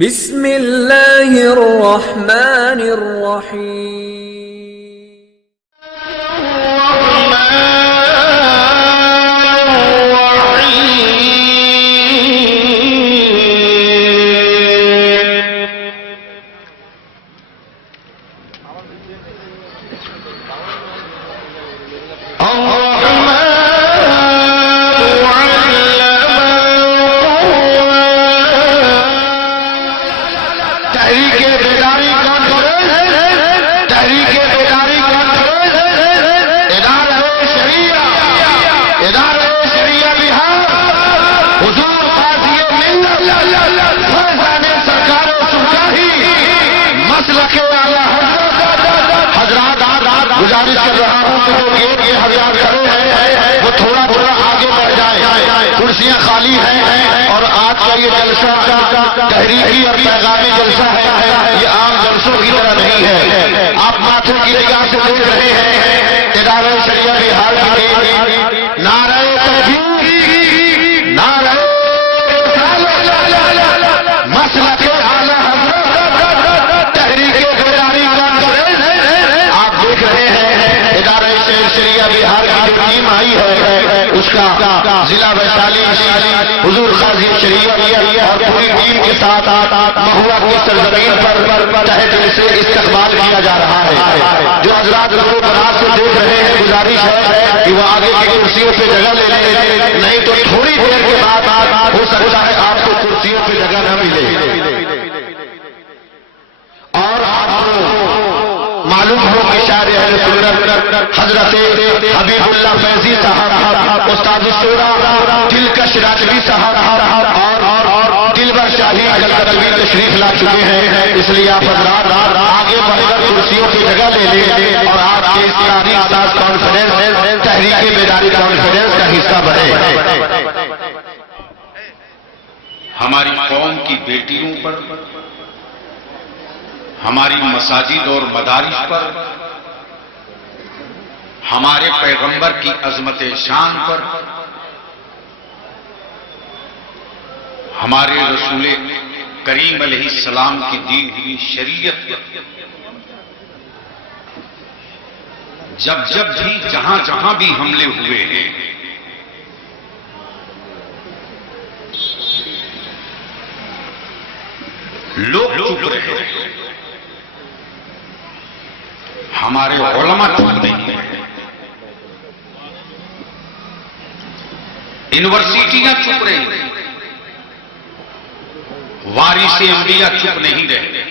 بسم اللہ الرحمن الرحیم گزارش کر رہا ہوں کہ وہ گیٹ کے حویات کھڑے ہیں وہ تھوڑا تھوڑا آگے بڑھ جائے، کرسیاں خالی ہیں اور آج کا یہ جلسہ تحریری اور پیغامی جلسہ ہے، یہ عام جلسوں کی طرح نہیں ہے۔ آپ ماتھے کی نگاہ سے دیکھ رہے ہیں ادارہ شریعہ بہار کی نعرہ تکبیر، نعرہ مسلک اعلی حضرت تحریک بیداری کانفرنس آپ دیکھ رہے ہیں۔ ادارہ شریعہ بہار کی جو ٹیم آئی ہے اس کا ضلع ویشالی حضور قاضی شریعہ اور پوری ٹیم کے ساتھ مہوا کی سرزمین پر تہہ دل سے استقبال کیا جا رہا ہے۔ جو حضرات رفو برات سے دیکھ رہے ہیں گزارش ہے کہ وہ آگے کی کرسیوں پہ جگہ لے لیں، نہیں تو تھوڑی دیر کے بعد ہو سکتا ہے آپ کو کرسیوں پہ جگہ نہ ملے۔ اور آپ کو معلوم ہو کہ شاعر اہل سنت حضرت حبیب اللہ فیضی صاحب، استاد الشورا دلکش راجوی صاحب اور دلبر شاہی کلکتوی تشریف لا چکے ہیں، اس لیے آپ حضرات آگے بڑھ کر کرسیوں کی جگہ لے لیں اور آپ کے اس تاریخ ساز کانفرنس تحریک بیداری کانفرنس کا حصہ بنیں۔ ہماری قوم کی بیٹیوں پر، ہماری مساجد اور مدارس پر، ہمارے پیغمبر کی عظمت شان پر، ہمارے رسول کریم علیہ السلام کی دی ہوئی شریعت پر، جب جب بھی جہاں جہاں بھی حملے ہوئے ہیں، لوگ چپ رہے ہیں، ہمارے علماء چپ نہیں ہیں، یونیورسٹیاں چپ رہی ہیں، وارث انبیاء چپ نہیں رہے،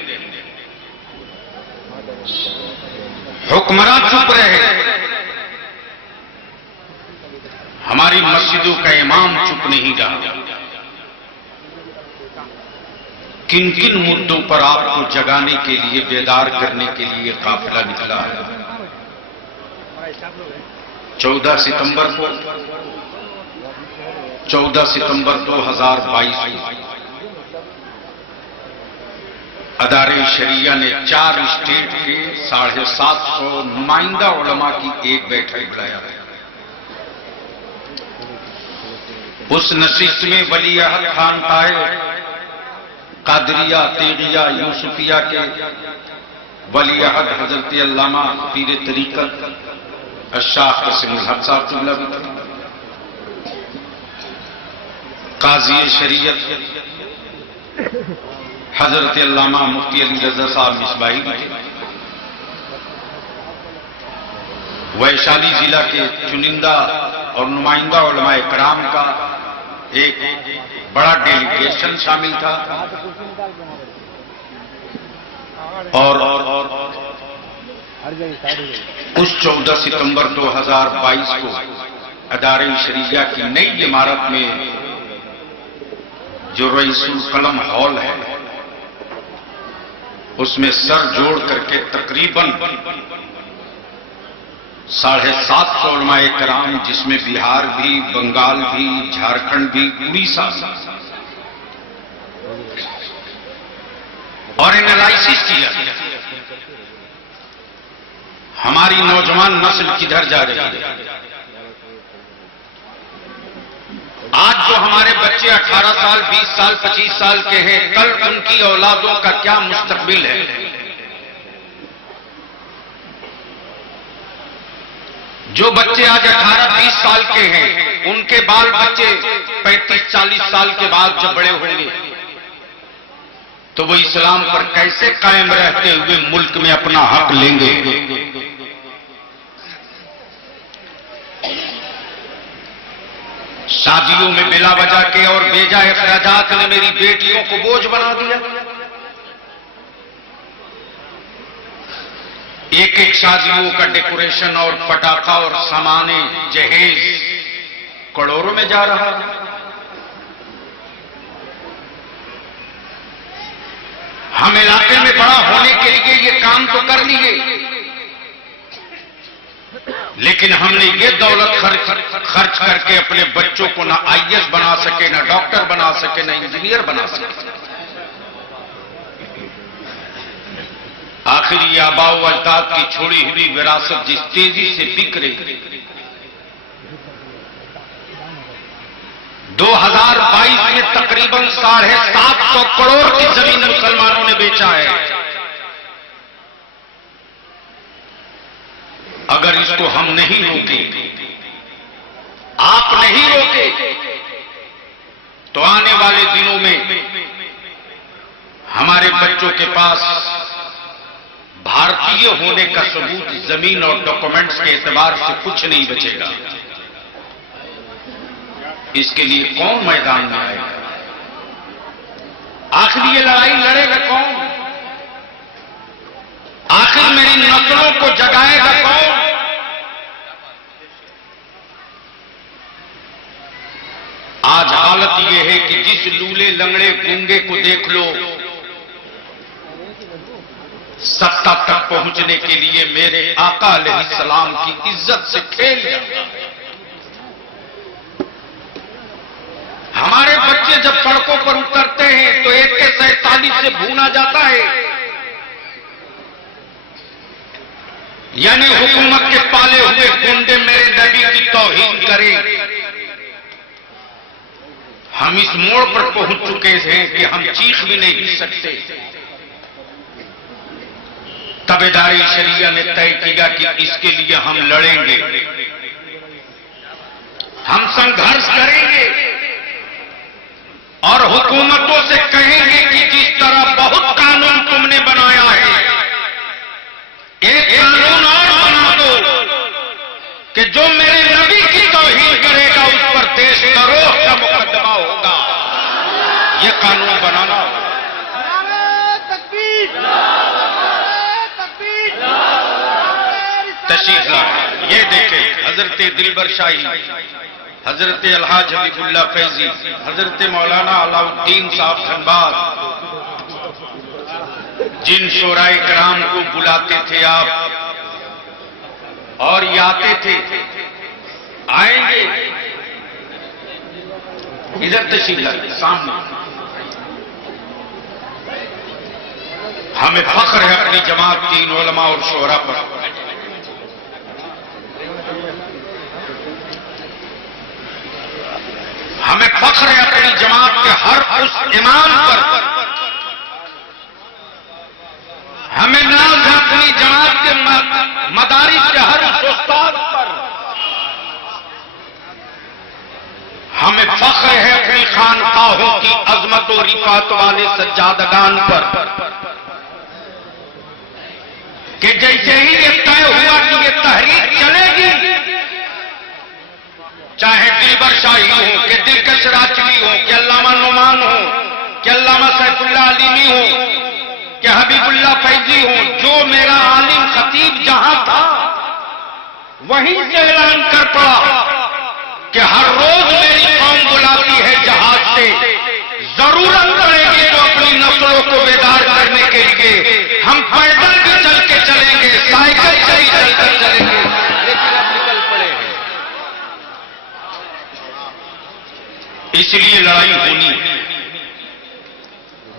حکمراں چپ رہے، ہماری مسجدوں کا امام چپ نہیں رہا۔ کن کن مدوں پر آپ کو جگانے کے لیے، بیدار کرنے کے لیے قافلہ نکلا ہے؟ 14 ستمبر 2022 کو ادارے شریعہ نے 4 اسٹیٹ کے 750 نمائندہ علماء کی ایک بیٹھک بلایا ہے۔ اس نشست میں ولی عہد خانقاہ قادریہ تیغیہ یوسفیہ کے ولی عہد حضرت علامہ پیر طریقت الشیخ قاسم الحق صاحب قبلہ بھی تھے، قاضی شریعت حضرت علامہ مفتی علی رضا صاحب مصباحی بھی تھے، ویشالی ضلع کے چنندہ اور نمائندہ علماء کرام کا ایک بڑا ڈیلیگیشن شامل تھا، اور اس 14 ستمبر 2022 کو ادارے شریعہ کی نئی عمارت میں جو رئیس القلم ہال ہے اس میں سر جوڑ کر کے تقریباً 750 علماء کرام، جس میں بہار بھی، بنگال بھی، جھارکھنڈ بھی، اڑیسہ اور انالائسس کیا ہماری نوجوان نسل کدھر جا رہی ہے۔ آج جو ہمارے بچے بچے 18 سال 20 سال 25 سال کے ہیں، کل ان کی اولادوں کا کیا مستقبل ہے؟ جو بچے آج 18-20 سال کے ہیں، ان کے بال بچے 35-40 سال کے بعد جب بڑے ہوں گے تو وہ اسلام پر کیسے قائم رہتے ہوئے ملک میں اپنا حق لیں گے؟ شادیوں میں بلا وجہ کے اور بے جا اخراجات نے میری بیٹیوں کو بوجھ بنا دیا۔ ایک ایک شادیوں کا ڈیکوریشن اور پٹاخہ اور سامان جہیز کروڑوں میں جا رہا ہے۔ ہم علاقے میں بڑا ہونے کے لیے یہ کام تو کر لیے، لیکن ہم نے یہ دولت خرچ کر کے اپنے بچوں کو نہ آئی ایس بنا سکے، نہ ڈاکٹر بنا سکے، نہ انجینئر بنا سکے۔ آخر یہ آباء و اجداد کی چھوڑی ہوئی وراثت جس تیزی سے بک رہی، 2022 میں تقریباً 750 کروڑ کی زمین مسلمانوں نے بیچا ہے۔ اگر اس کو ہم نہیں روکیں، آپ نہیں روکے، تو آنے والے دنوں میں ہمارے بچوں کے پاس بھارتیہ ہونے کا ثبوت زمین اور ڈاکومنٹس کے اعتبار سے کچھ نہیں بچے گا۔ اس کے لیے کون میدان میں آئے گا؟ آخر یہ لڑائی لڑے گا کون؟ آخر میری نسلوں کو جگائے گا کون؟ آج حالت یہ ہے کہ جس لولے لنگڑے گونگے کو دیکھ لو، سطح تک پہنچنے کے لیے میرے آقا علیہ السلام کی عزت سے کھیل جاتا ہے۔ ہمارے بچے جب سڑکوں پر اترتے ہیں تو AK-47 سے بھونا جاتا ہے، یعنی حکومت کے پالے ہوئے گنڈے میرے نبی کی توہین کریں۔ ہم اس موڑ پر پہنچ چکے ہیں کہ ہم چیخ بھی نہیں سکتے۔ تابعدار شریعہ نے طے کیا کہ اس کے لیے ہم لڑیں گے، ہم سنگھرش کریں گے اور حکومتوں سے کہیں گے کہ جس طرح بہت قانون تم نے بنایا ہے، ایک قانون اور بنا دو کہ جو میرے نبی کی توہین کرے گا اس پر دیش دروہ کا مقدمہ ہوگا۔ یہ قانون بنانا ہوگا۔ تشریف لائیں، یہ دیکھیں حضرت دلبر شاہی، حضرت الحاج حبیب اللہ فیضی، حضرت مولانا علاء الدین صاحب دھنباد، جن شورائے کرام کو بلاتے تھے آپ اور یہ آتے تھے، آئیں گے ادھر تشریف لائیں سامنے۔ ہمیں فخر ہے اپنی جماعت کی ان علماء اور شعراء پر۔ ہمیں فخر ہے اپنی جماعت کے ہر اس امام پر، ہمیں ناز ہے اپنی جماعت کے مدارس کے ہر اس استاد پر، ہمیں فخر ہے اپنی خانقاہوں کی عظمت و رفعت والے سجادگان پر، کہ جیسے ہی یہ طے ہوا کہ یہ تحریک چلے گی، چاہے دلبر شاہی ہو، کہ دلکش راجوی ہو، کہ علامہ نعمان ہو، کہ علامہ سیف اللہ علیمی ہو، کہ حبیب اللہ فیضی ہو، جو میرا عالم خطیب جہاں تھا وہیں سے اعلان کر پڑا کہ ہر روز میری قوم بلاتی ہے جہاز سے، ضرورت پڑے گی تو اپنی نسلوں کو بیدار کرنے کے لیے ہم پیدل بھی چل کے چلیں گے، سائیکل سے ہی چل کر چلیں گے، لیکن اب نکل پڑے ہیں۔ اس لیے لڑائی ہونی ہے۔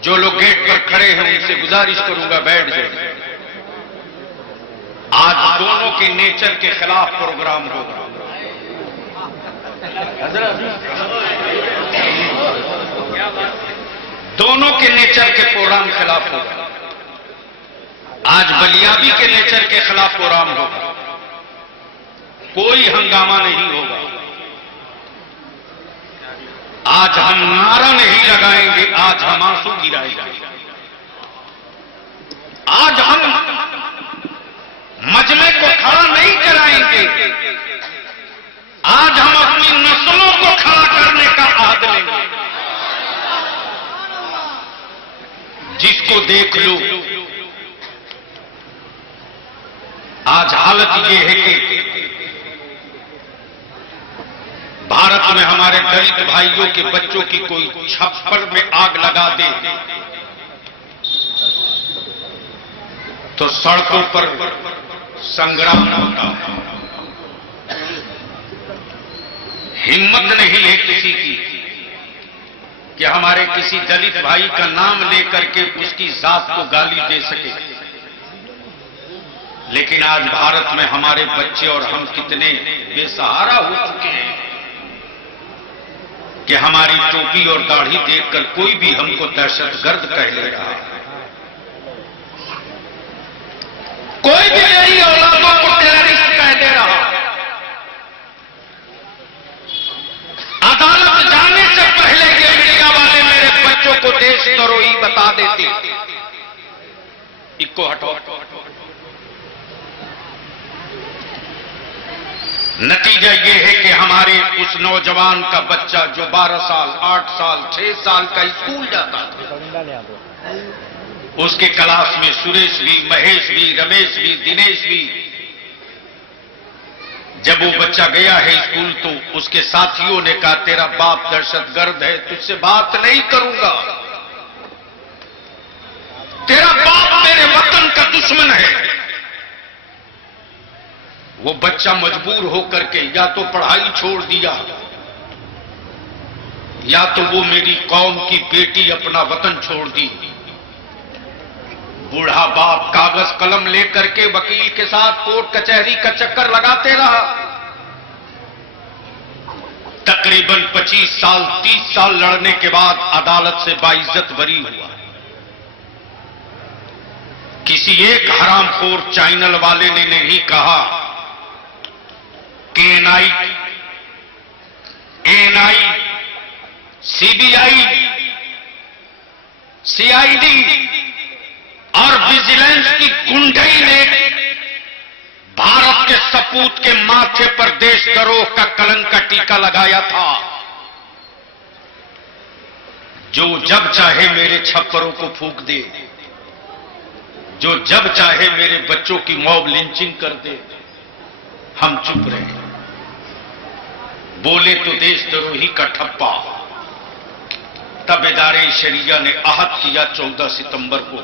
جو لوگ گیٹ پر کھڑے ہیں ان سے گزارش کروں گا بیٹھ جائیں۔ آج دونوں کے نیچر کے خلاف پروگرام ہوگا۔ دونوں کے نیچر کے پروگرام خلاف ہوگا. آج بلیابی کے نیچر کے خلاف پروگرام ہوگا. کوئی ہنگامہ نہیں ہوگا. آج ہم نعرہ نہیں لگائیں گے, آج ہم آنسو گرائیں گے. آج ہم مجمع کو کھڑا نہیں کرائیں گے, آج ہم اپنی نسلوں کو کھڑا کرنے کا عہد لیں گے. جس کو دیکھ لو آج حالت یہ ہے کہ بھارت میں ہمارے دلت بھائیوں کے بچوں کی کوئی چھپڑ میں آگ لگا دے تو سڑکوں پر سنگرام ہوتا ہے. ہمت نہیں ہے کسی کی کہ ہمارے کسی دلت بھائی کا نام لے کر کے اس کی ذات کو گالی دے سکے. لیکن آج بھارت میں ہمارے بچے اور ہم کتنے بے سہارا ہو چکے ہیں کہ ہماری ٹوپی اور داڑھی دیکھ کر کوئی بھی ہم کو دہشت گرد کہہ لے رہا ہے. کوئی بھی میری اولادوں کو ٹیررسٹ کہہ دے رہا. عدالت جانے سے پہلے یہ میڈیا والے میرے بچوں کو دیش دروہی بتا دیتے. اکو ہٹو. نتیجہ یہ ہے کہ ہمارے اس نوجوان کا بچہ جو 12 سال 8 سال 6 سال کا اسکول جاتا تھا, اس کے کلاس میں سریش بھی, مہیش بھی, رمیش بھی, دنیش بھی, جب وہ بچہ گیا ہے اسکول تو اس کے ساتھیوں نے کہا تیرا باپ دہشت گرد ہے, تجھ سے بات نہیں کروں گا, تیرا باپ میرے وطن کا دشمن ہے. وہ بچہ مجبور ہو کر کے یا تو پڑھائی چھوڑ دیا یا تو وہ میری قوم کی بیٹی اپنا وطن چھوڑ دی. بوڑھا باپ کاغذ قلم لے کر کے وکیل کے ساتھ کورٹ کچہری کا چکر لگاتے رہا. تقریباً 25 سال 30 سال لڑنے کے بعد عدالت سے باعزت بری ہوا. کسی ایک حرام خور چینل والے نے نہیں کہا کہ N I C B I C I D اور ویجیلنس کی گنڈئی نے بھارت کے سپوت کے ماتھے پر دیش دروہ کا کلنک کا ٹیکا لگایا تھا. جو جب چاہے میرے چھپروں کو پھونک دے, جو جب چاہے میرے بچوں کی موب لنچنگ کر دے, ہم چپ رہے. بولے تو دیش دروہی کا ٹھپا. تب ادارے شریعہ نے عہد کیا 14 ستمبر کو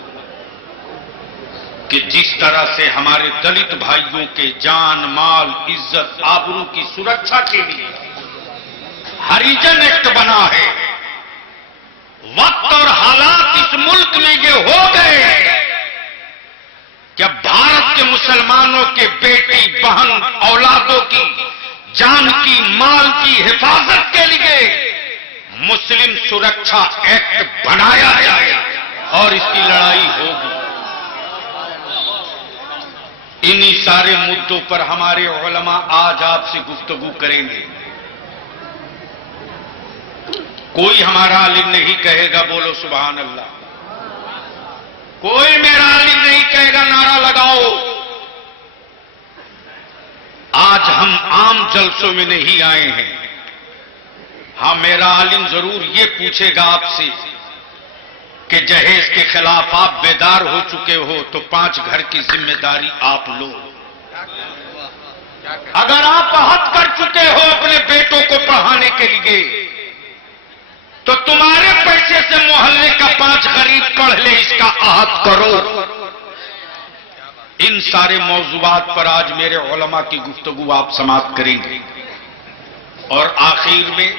کہ جس طرح سے ہمارے دلت بھائیوں کے جان مال عزت آبرو کی سرکشا کے لیے ہریجن ایکٹ بنا ہے, وقت اور حالات اس ملک میں یہ ہو گئے کہ اب بھارت کے مسلمانوں کے بیٹی بہن اولادوں کی جان کی مال کی حفاظت کے لیے مسلم سرکشا ایکٹ بنایا جائے اور اس کی لڑائی ہوگی. انہی سارے مدوں پر ہمارے علماء آج آپ سے گفتگو کریں گے. کوئی ہمارا عالم نہیں کہے گا بولو سبحان اللہ, کوئی میرا عالم نہیں کہے گا نعرہ لگاؤ. آج ہم عام جلسوں میں نہیں آئے ہیں. ہاں میرا عالم ضرور یہ پوچھے گا آپ سے کہ جہیز کے خلاف آپ بیدار ہو چکے ہو تو 5 گھر کی ذمہ داری آپ لو. اگر آپ عہد کر چکے ہو اپنے بیٹوں کو پڑھانے کے لیے تو تمہارے پیسے سے محلے کا 5 غریب پڑھ لے, اس کا عہد کرو. ان سارے موضوعات پر آج میرے علماء کی گفتگو آپ سماعت کریں گے اور آخر میں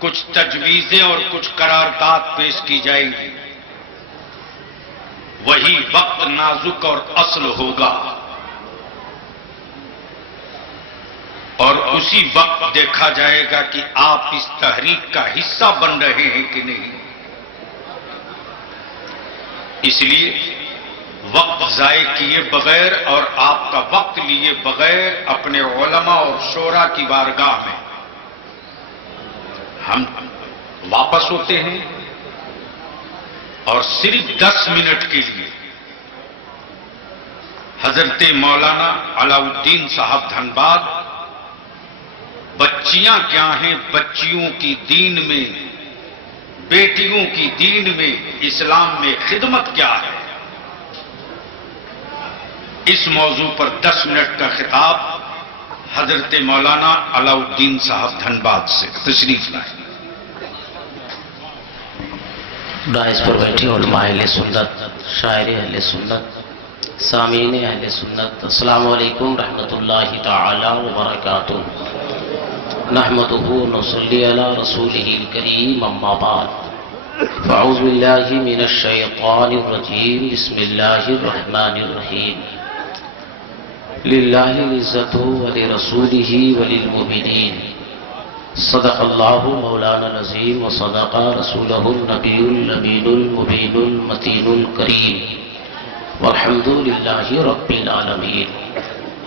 کچھ تجویزیں اور کچھ قرارداد پیش کی جائیں گی. وہی وقت نازک اور اصل ہوگا اور اسی وقت دیکھا جائے گا کہ آپ اس تحریک کا حصہ بن رہے ہیں کہ نہیں۔ اس لیے وقت ضائع کیے بغیر اور آپ کا وقت لیے بغیر اپنے علماء اور شورا کی بارگاہ میں ہم واپس ہوتے ہیں اور صرف 10 منٹ کے لیے حضرت مولانا علاء الدین صاحب دھنباد بچیاں کیا ہیں، بچیوں کی دین میں، بیٹیوں کی دین میں، اسلام میں خدمت کیا ہے، اس موضوع پر 10 منٹ کا خطاب حضرت مولانا علاء الدین صاحب دھنباد سے تشریف لائیں۔ دائز پر بیٹھے علماء اہل سنت، شاعر اہل سنت، سامعین اہل سنت، السلام علیکم رحمۃ اللہ تعالی وبرکاتہ۔ نحمدہ ونصلی علی رسولہ الکریم، اما بعد فاعوذ باللہ من الشیطان الرجیم، بسم اللہ الرحمن الرحیم۔ للہ العزت ولرسولہ وللمؤمنین، صدق اللہ مولانا العظیم وصدق رسولہ النبی الامین المبین المتین الکریم، والحمد للہ رب العالمین۔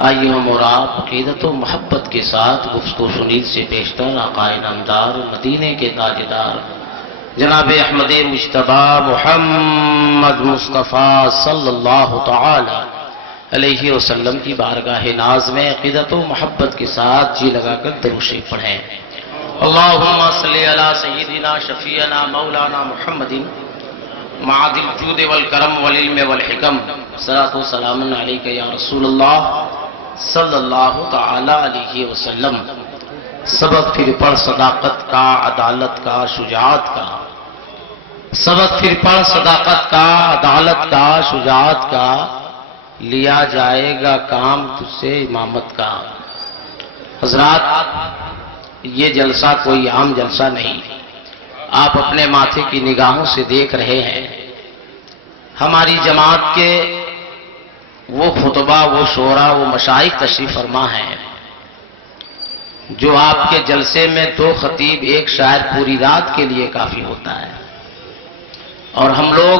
آئیے ہم اور آپ عقیدت و محبت کے ساتھ گفتگو شنید سے بیشتر آقا نامدار مدینے کے تاجدار جناب احمد مجتبی محمد مصطفیٰ صلی اللہ تعالی علیہ وسلم کی بارگاہ ناز میں عقیدت و محبت کے ساتھ جی لگا کر درود شریف پڑھیں۔ اللہم صلی علی سیدنا شفیعنا مولانا محمد معاد الجود والکرم والعلم والحکم، صلاۃ و سلام علیک یا رسول اللہ صلی اللہ تعالی علیہ وسلم۔ سبق پھر پڑھ صداقت کا، عدالت کا، شجاعت کا، سبق پھر پڑھ صداقت کا، عدالت کا، شجاعت کا، لیا جائے گا کام تجھ سے امامت کا۔ حضرات، یہ جلسہ کوئی عام جلسہ نہیں، آپ اپنے ماتھے کی نگاہوں سے دیکھ رہے ہیں ہماری جماعت کے وہ خطبہ، وہ شورا، وہ مشائخ تشریف فرما ہیں جو آپ کے جلسے میں 2 خطیب 1 شاعر پوری رات کے لیے کافی ہوتا ہے، اور ہم لوگ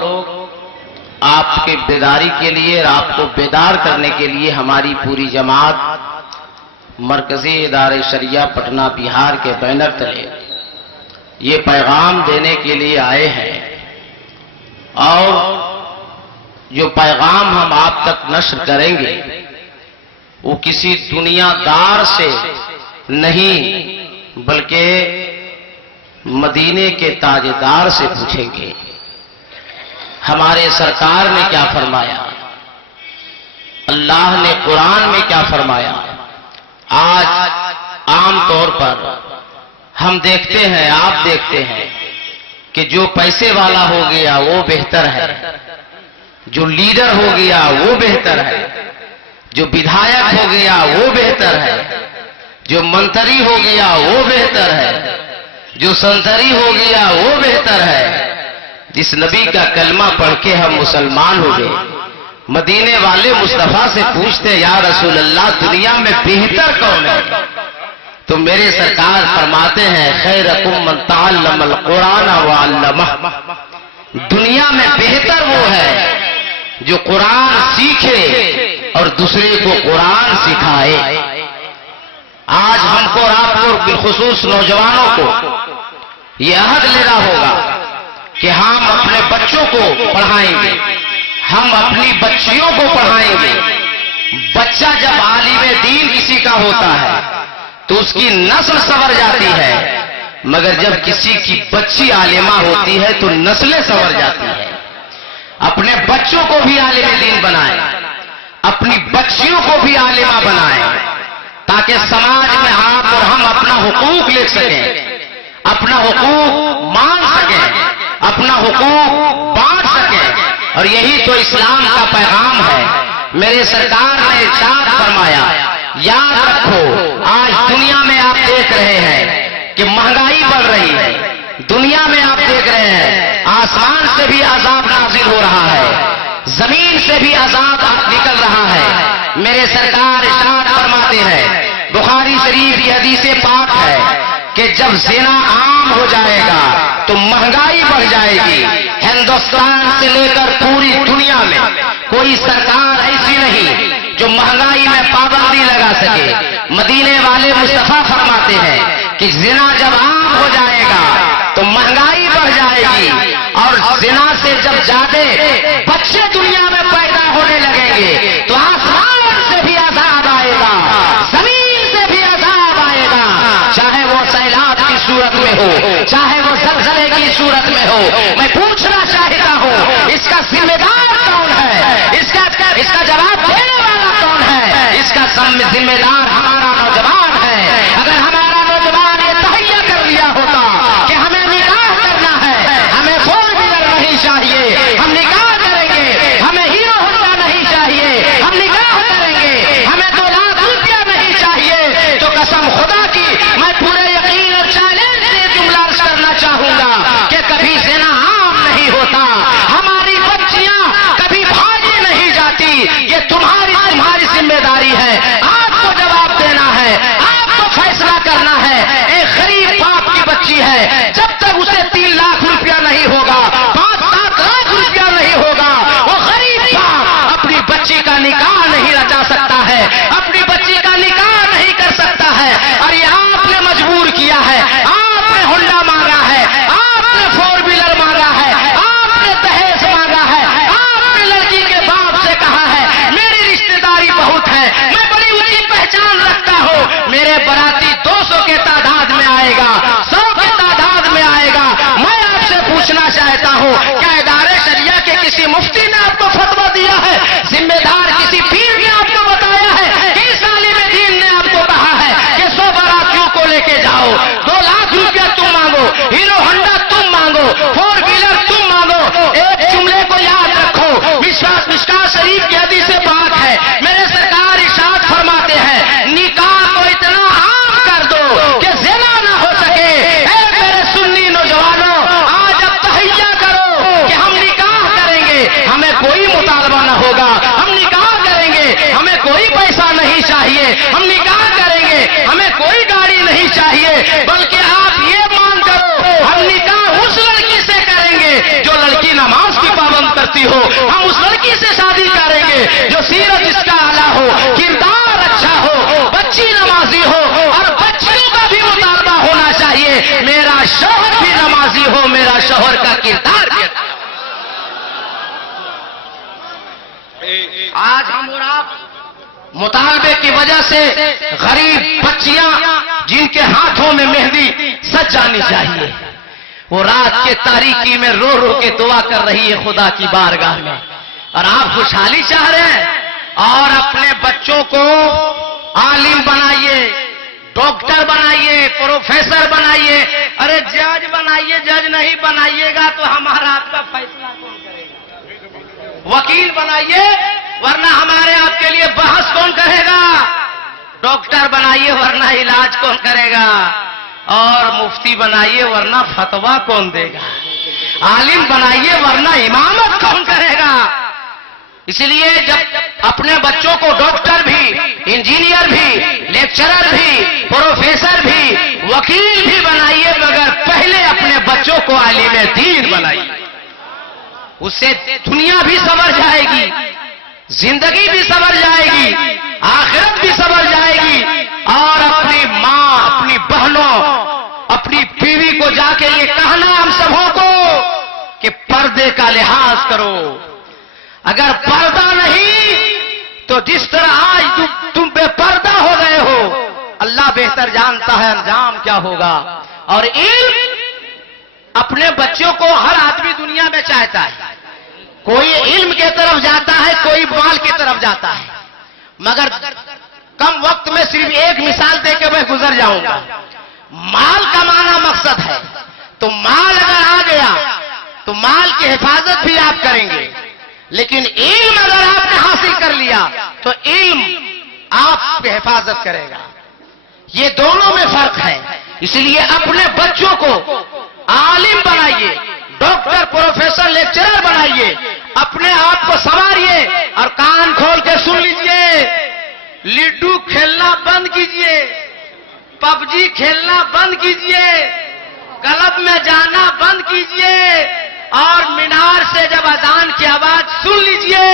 آپ کے بیداری کے لیے اور آپ کو بیدار کرنے کے لیے ہماری پوری جماعت مرکزی ادارے شریعہ پٹنہ بہار کے بینر تلے یہ پیغام دینے کے لیے آئے ہیں، اور جو پیغام ہم آپ تک نشر کریں گے وہ کسی دنیا دار سے نہیں بلکہ مدینے کے تاجدار سے پوچھیں گے ہمارے سرکار نے کیا فرمایا، اللہ نے قرآن میں کیا فرمایا۔ آج عام طور پر ہم دیکھتے ہیں، آپ دیکھتے ہیں کہ جو پیسے والا ہو گیا وہ بہتر ہے، جو لیڈر ہو گیا وہ بہتر ہے، جو بدھایک ہو گیا وہ بہتر ہے، جو منتری ہو گیا وہ بہتر ہے، جو سنتری ہو گیا وہ بہتر ہے۔ جس نبی کا کلمہ پڑھ کے ہم مسلمان ہو گئے، مدینے والے مصطفیٰ سے پوچھتے یا رسول اللہ دنیا میں بہتر کون ہے، تو میرے سرکار فرماتے ہیں خیرکم من تعلم القرآن وعلمہ، دنیا میں بہتر وہ ہے جو قرآن سیکھے اور دوسرے کو قرآن سکھائے۔ آج ہم کو اور آپ کو بالخصوص نوجوانوں کو یہ عہد لینا ہوگا کہ ہم اپنے بچوں کو پڑھائیں گے، ہم اپنی بچیوں کو پڑھائیں گے۔ بچہ جب عالم دین کسی کا ہوتا ہے تو اس کی نسل سنور جاتی ہے، مگر جب کسی کی بچی عالمہ ہوتی ہے تو نسلیں سنور جاتی ہیں۔ اپنے بچوں کو بھی عالم دین بنائیں، اپنی بچیوں کو بھی عالمہ بنائیں، تاکہ سماج میں آپ اور ہم اپنا حقوق لے سکیں، اپنا حقوق مانگ سکیں، اپنا حقوق بانٹ سکیں، اور یہی تو اسلام کا پیغام ہے۔ میرے سرکار نے ارشاد فرمایا، یاد رکھو آج دنیا میں آپ دیکھ رہے ہیں کہ مہنگائی بڑھ رہی ہے، دنیا میں آپ دیکھ رہے ہیں آسمان سے بھی عذاب نازل ہو رہا ہے، زمین سے بھی عذاب نکل رہا ہے۔ میرے سرکار ارشاد فرماتے ہیں بخاری شریف کی حدیث پاک ہے کہ جب زنا عام ہو جائے گا تو مہنگائی بڑھ جائے گی. ہندوستان سے لے کر پوری دنیا میں کوئی سرکار ایسی نہیں جو مہنگائی میں پابندی لگا سکے. مدینے والے مصطفیٰ فرماتے ہیں کہ زنا جب عام ہو جائے گا تو مہنگائی بڑھ جائے گی، اور زنا سے جب زیادہ بچے دنیا میں پیدا ہونے لگیں گے تو آسمان سے بھی عذاب آئے گا، زمین سے بھی عذاب آئے گا، چاہے وہ سیلاب کی صورت میں ہو، چاہے وہ زلزلے کی صورت میں ہو. میں پوچھنا چاہتا ہوں اس کا ذمہ دار کون ہے؟ اس کا جواب دینے والا کون ہے؟ اس کا ذمہ دار ہمارا نوجوان ہے. اگر ہمارا نوجوان یہ تہیا کر لیا ہوتا کہ ہمیں نکاح کرنا ہے، ہمیں فور ویلر نہیں چاہیے، ہم نکاح کریں گے، ہمیں ہیرو ہونڈا نہیں چاہیے، ہم نکاح کریں گے، ہمیں 2 لاکھ روپیہ نہیں چاہیے، تو قسم خدا کی میں پورے یقین اور چیلنج سے جملہ عرض کرنا چاہوں گا کہ کبھی زنا عام نہیں ہوتا، ہماری بچیاں کبھی بھاگی نہیں جاتی. یہ تمہاری ذمہ داری ہے، آپ کو جواب دینا ہے، آپ کو فیصلہ کرنا ہے. ایک غریب باپ کی بچی ہے، جب تک اسے 3 لاکھ روپیہ نہیں ہوگا، 5-7 لاکھ روپیہ نہیں ہوگا، وہ غریب باپ اپنی بچی کا نکاح نہیں رچا سکتا ہے، اپنی بچی کا نکاح نہیں کر سکتا ہے. اور یہ آپ نے مجبور کیا ہے، آپ نے ہونڈا مانگا ہے، آپ نے 4 ویلر مانگا ہے، آپ نے دہیج مانگا ہے، آپ نے لڑکی کے باپ سے کہا ہے میری رشتہ داری بہت ہے، میں بڑی اونچی پہچان رکھتا ہوں، میرے باراتی 200 کے تعداد میں آئے گا، 100 کے تعداد میں آئے گا. میں آپ سے پوچھنا چاہتا ہوں کیا ادارے شریعہ کے کسی مفتی نے آپ کو فتویٰ دیا ہے؟ ذمہ دار کسی پیر نے آپ کو بتایا ہے؟ کس عالم دین نے آپ کو کہا ہے کہ 100 باراتیوں کو لے کے جاؤ، 2 لاکھ روپیہ تم مانگو، ہیرو ہونڈا تم مانگو، 4 ویلر تم مانگو؟ ایک جملے کو یاد رکھو، مشکوٰۃ شریف کی حدیث پاک ہے، میرے سرکار ارشاد فرماتے ہیں نکاح کو اتنا عام کر دو کہ زنا نہ ہو سکے. اے میرے سنی نوجوانوں، آج اب تہیا کرو کہ ہم نکاح کریں گے، ہمیں کوئی مطالبہ نہ ہوگا، ہم نکاح کریں گے، ہمیں کوئی پیسہ نہیں چاہیے، ہم نکاح کریں گے، ہمیں کوئی گاڑی نہیں چاہیے، بلکہ آپ یہ مان کرو ہم نکاح اس لڑکی سے کریں گے جو لڑکی نماز کی پابند کرتی ہو، ہم اس لڑکی سے شادی کریں گے جو سیرت اس کا اعلیٰ ہو، کردار اچھا ہو، بچی نمازی ہو، اور بچیوں کا بھی مطالبہ ہونا چاہیے میرا شوہر بھی نمازی ہو، میرا شوہر کا کردار بھی اچھا. آج ہم اور آپ مطالبے کی وجہ سے غریب بچیاں جن کے ہاتھوں میں مہندی سج جانی چاہیے، وہ رات کے تاریکی میں رو رو کے دعا کر رہی ہے خدا کی بارگاہ میں، اور آپ خوشحالی چاہ رہے ہیں. اور اپنے بچوں کو عالم بنائیے، ڈاکٹر بنائیے، پروفیسر بنائیے. ارے جج بنائیے، جج نہیں بنائیے گا تو ہمارا آپ کا فیصلہ کون کرے گا؟ وکیل بنائیے، ورنہ ہمارے آپ کے لیے بحث کون کرے گا؟ ڈاکٹر بنائیے ورنہ علاج کون کرے گا؟ اور مفتی بنائیے ورنہ فتویٰ کون دے گا؟ عالم بنائیے ورنہ امامت کون کرے گا؟ اس لیے جب اپنے بچوں کو ڈاکٹر بھی، انجینئر بھی، لیکچرر بھی، پروفیسر بھی، وکیل بھی بنائیے، مگر پہلے اپنے بچوں کو عالم دین بنائیے. اس سے دنیا بھی سنور جائے گی، زندگی بھی سنور جائے گی، آخرت بھی سنور جائے گی. اور اپنی ماں، اپنی بہنوں، اپنی بیوی کو جا کے یہ کہنا ہم سبوں کو کہ پردے کا لحاظ کرو. اگر پردہ نہیں تو جس طرح آج تم بے پردہ ہو گئے ہو، اللہ بہتر جانتا ہے انجام کیا ہوگا. اور علم اپنے بچوں کو ہر آدمی دنیا میں چاہتا ہے، کوئی علم کی طرف جاتا ہے، کوئی مال کی طرف جاتا ہے. مگر کم وقت میں صرف ایک مثال دے کے میں گزر جاؤں گا. مال کمانا مقصد ہے، تو مال اگر آ گیا تو مال کی حفاظت بھی آپ کریں گے، لیکن علم اگر آپ نے حاصل کر لیا تو علم آپ کی حفاظت کرے گا. یہ دونوں میں فرق ہے. اس لیے اپنے بچوں کو عالم بنائیے، ڈاکٹر، پروفیسر، لیکچرر بنائیے، اپنے آپ کو سنواریے. اور کان کھول کے سن لیجئے، لڈو کھیلنا بند کیجئے، پب جی کھیلنا بند کیجئے، کلب میں جانا بند کیجئے، اور مینار سے جب اذان کی آواز سن لیجئے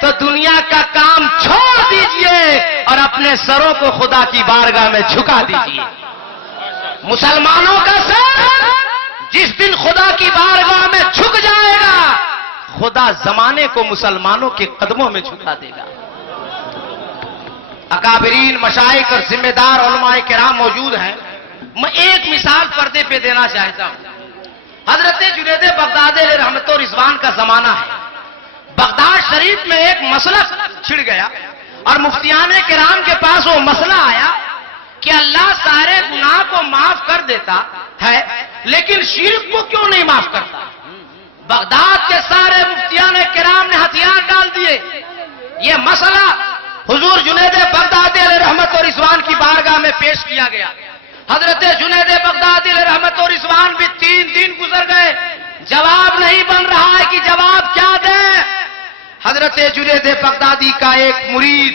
تو دنیا کا کام چھوڑ دیجئے اور اپنے سروں کو خدا کی بارگاہ میں جھکا دیجئے۔ مسلمانوں کا سر جس دن خدا کی بارگاہ میں جھک جائے گا، خدا زمانے کو مسلمانوں کے قدموں میں جھکا دے گا۔ اکابرین، مشائخ اور ذمہ دار علماء کرام موجود ہیں۔ میں ایک مثال پردے پہ دینا چاہتا ہوں۔ حضرت جنید بغدادی علیہ رحمت و رضوان کا زمانہ ہے۔ بغداد شریف میں ایک مسئلہ چھڑ گیا اور مفتیان کرام کے پاس وہ مسئلہ آیا کہ اللہ سارے گناہ کو معاف کر دیتا ہے لیکن شرک کو کیوں نہیں معاف کرتا؟ بغداد کے سارے مفتیان کرام نے ہتھیار ڈال دیے۔ یہ مسئلہ حضور جنید بغدادی علیہ رحمت و رضوان کی بارگاہ میں پیش کیا گیا۔ حضرت جنید بغدادی علیہ رحمت و رضوان بھی 3 دن گزر گئے، جواب نہیں بن رہا ہے کہ جواب کیا دیں۔ حضرت جنید بغدادی کا ایک مرید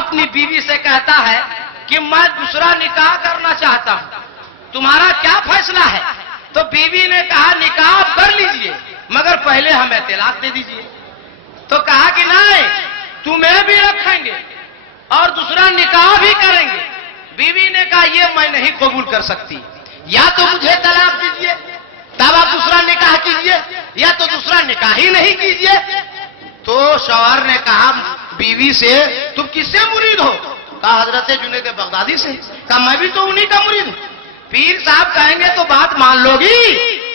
اپنی بیوی سے کہتا ہے کہ میں دوسرا نکاح کرنا چاہتا ہوں، تمہارا کیا فیصلہ ہے؟ تو بیوی نے کہا نکاح کر لیجئے مگر پہلے ہمیں طلاق دے دیجئے۔ تو کہا کہ نہیں، تمہیں بھی رکھیں گے اور دوسرا نکاح بھی کریں گے۔ بیوی نے کہا یہ میں نہیں قبول کر سکتی، یا تو مجھے طلاق دیجئے تب آپ دوسرا نکاح کیجئے، یا تو دوسرا نکاح ہی نہیں کیجئے۔ تو شوہر نے کہا بیوی سے تم کس سے مرید ہو؟ کہا حضرت جنید بغدادی سے۔ کہا میں بھی تو انہی کا مرید ہوں، پیر صاحب کہیں گے تو بات مان لو گی؟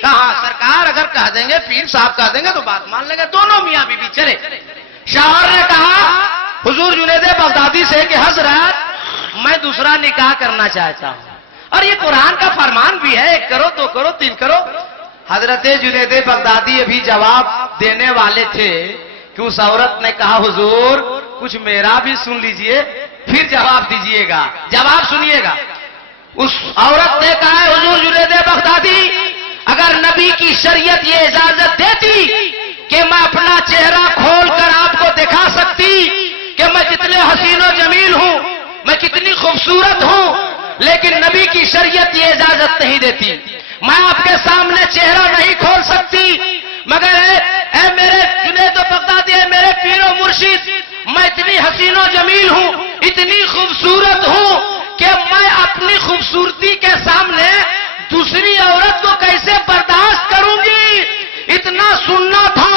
کہا سرکار اگر کہہ دیں گے، پیر صاحب کہہ دیں گے تو بات مان لیں گے، دونوں میاں بیوی چلے۔ شوہر نے کہا حضور جنید بغدادی سے کہ حضرت میں دوسرا نکاح کرنا چاہتا ہوں اور یہ قرآن کا فرمان بھی ہے، 1 کرو 2 کرو 3 کرو۔ حضرت جنید بغدادی ابھی جواب دینے والے تھے کہ اس عورت نے کہا حضور کچھ میرا بھی سن لیجئے پھر جواب دیجئے گا، جواب سنیے گا۔ اس عورت نے کہا حضور جنید بغدادی اگر نبی کی شریعت یہ اجازت دیتی کہ میں اپنا چہرہ کھول کر آپ کو دکھا سکتی کہ میں کتنے حسین و جمیل ہوں، میں کتنی خوبصورت ہوں، لیکن نبی کی شریعت یہ اجازت نہیں دیتی، میں آپ کے سامنے چہرہ نہیں کھول سکتی، مگر اے میرے جنید بغدادی، اے میرے پیر و مرشد، میں اتنی حسین و جمیل ہوں، اتنی خوبصورت ہوں کہ میں اپنی خوبصورتی کے سامنے دوسری عورت کو کیسے برداشت کروں گی؟ اتنا سننا تھا۔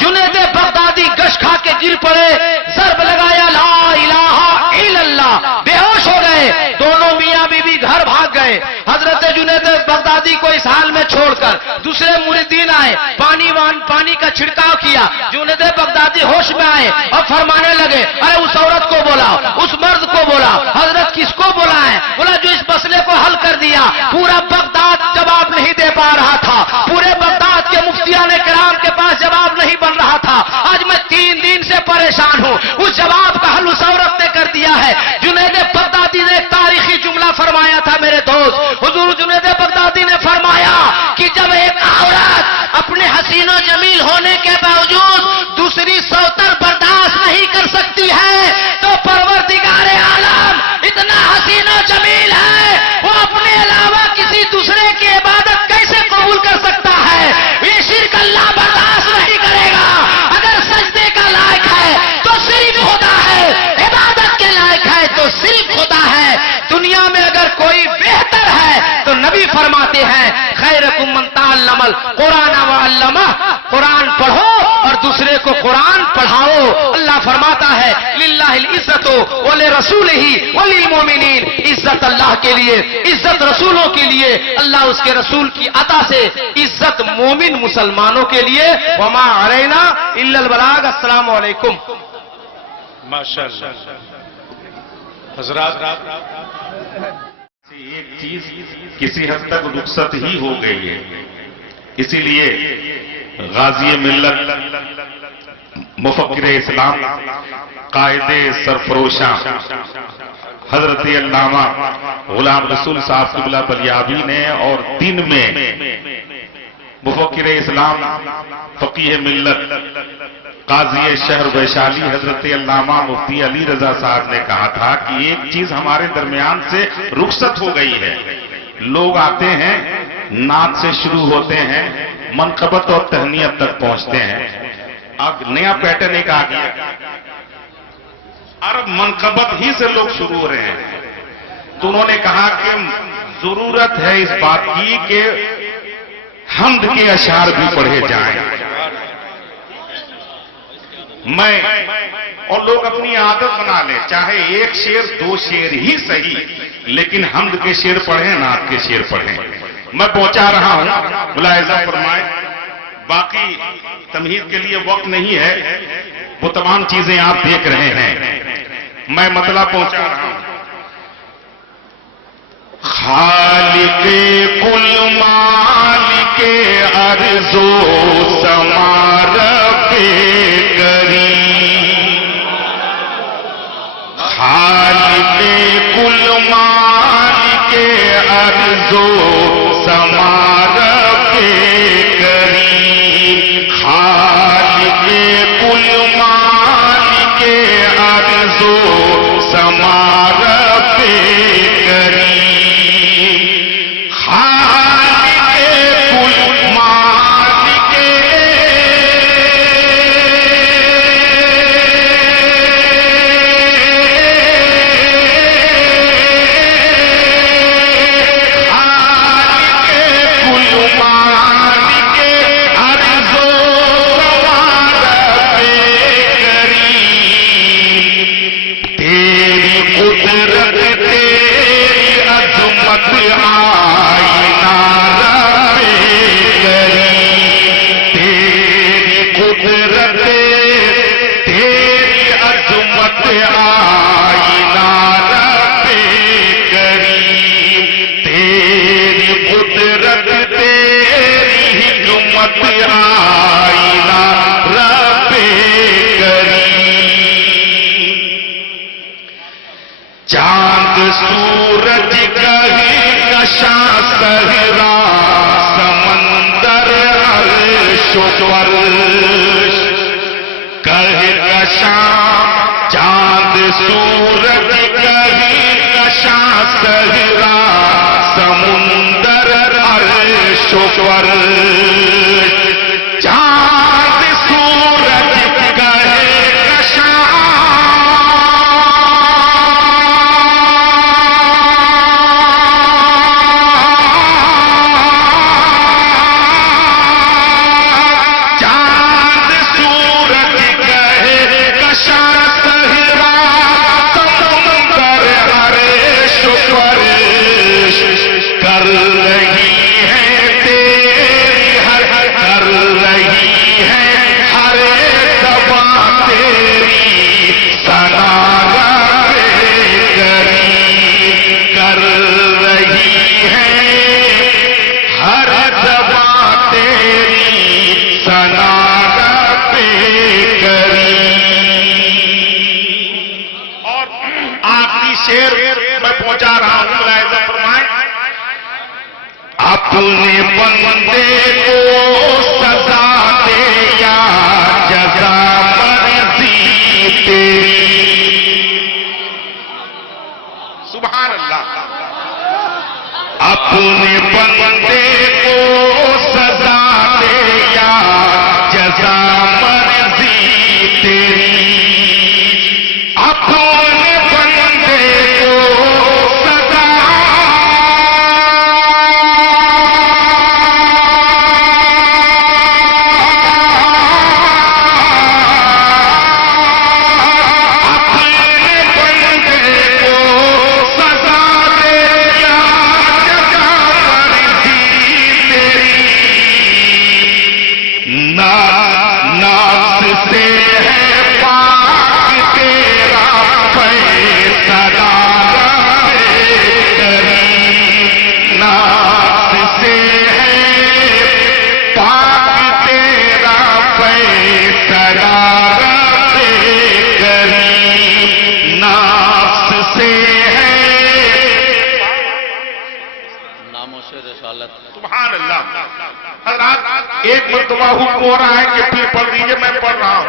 جنید بغدادی گش کھا کے گر پڑے، ضرب لگایا لا الہ الا اللہ، بے ہوش ہو گئے۔ دونوں میاں بیوی گھر بھاگ گئے۔ حضرت جنید بغدادی کو اس حال میں چھوڑ کر دوسرے مریدین آئے، پانی کا چھڑکاؤ کیا۔ جنید بغدادی ہوش میں آئے اور فرمانے لگے ارے اس عورت کو بولا، اس مرد کو بولا۔ حضرت کس کو بولا ہے؟ بولا جو اس مسئلے کو حل کر دیا۔ پورا بغداد جواب نہیں دے پا رہا تھا، پورے بغداد کے مفتیان کرام کے پاس جواب نہیں بن رہا تھا۔ آج میں 3 دن سے پریشان ہوں، اس جواب کا حل اس عورت نے کر دیا ہے۔ جنید بغدادی نے ایک تاریخی جملہ فرمایا تھا میرے دوست، حضور جنید بغدادی نے فرمایا کہ جب ایک عورت اپنے حسین و جمیل ہونے کے باوجود دوسری سوتر برداشت نہیں کر سکتی ہے تو پروردگار عالم اتنا حسین و جمیل ہے، وہ اپنے علاوہ کسی دوسرے کی عبادت کیسے قبول کر سکتا ہے؟ یہ شرک اللہ برداشت نہیں کرے گا۔ اگر سجدے کا لائق ہے تو صرف خدا ہے، عبادت کے لائق ہے تو صرف خدا ہے۔ دنیا میں اگر کوئی بہتر ہے تو نبی فرماتے ہیں خیرکم من تعلم القرآن وعلمہ، قرآن پڑھو اور دوسرے کو قرآن پڑھاؤ۔ اللہ فرماتا ہے للہ العزت ولرسولہ وللمؤمنین، عزت اللہ کے لیے، عزت رسولوں کے لیے، اللہ اس کے رسول کی عطا سے عزت مومن مسلمانوں کے لیے۔ وما علینا الا البلاغ۔ السلام علیکم۔ ماشاءاللہ حضرات، ایک چیز کسی حد تک رخصت ہی ہو گئی ہے، اسی لیے غازی ملت، مفکر اسلام، قائد سرفروشاں حضرت علامہ غلام رسول صاحب قبلہ بلیابی نے اور دن میں مفکر اسلام، فقیہ ملت، قاضی شہر ویشالی حضرت علامہ مفتی علی رضا صاحب نے کہا تھا کہ ایک چیز ہمارے درمیان سے رخصت ہو گئی ہے. لوگ آتے ہیں، نعت سے شروع ہوتے ہیں، منقبت اور تہنیت تک پہنچتے ہیں. اب نیا پیٹرن ایک آ گیا، عرب منقبت ہی سے لوگ شروع ہو رہے ہیں. تو انہوں نے کہا کہ ضرورت ہے اس بات کی کہ حمد کے اشعار بھی پڑھے جائیں. میں اور لوگ اپنی عادت بنا لیں، چاہے ایک شعر دو شعر ہی صحیح، لیکن حمد کے شعر پڑھیں، نعت کے شعر پڑھیں. میں پہنچا رہا ہوں، ملاحظہ فرمائیں. باقی تمہید کے لیے وقت نہیں ہے، وہ تمام چیزیں آپ دیکھ رہے ہیں. میں مطلب پہنچا رہا ہوں. خالق کل مالک ارض و سما رب کریم، خالق کل مالک ارض و سما رب کریم، خالق کل مالک ارض و سما رب کریم، سورج کہکشاں صحرا سمندر عرش و فرش، کہکشاں چاند سورج کہکشاں صحرا سمندر عرش و فرش، چاند سورج کہکشاں اپنے بندے کو سزا دے یا جزا مرضی تیری، سبحان اللہ. اپنے بندے کو سزا دے یا جزا مرضی تیری، اپنے بندے کو سبحان اللہ. حضرات ایک مرتبہ حکم ہو رہا ہے کہ پھر پڑھ دیجئے، میں پڑھ رہا ہوں.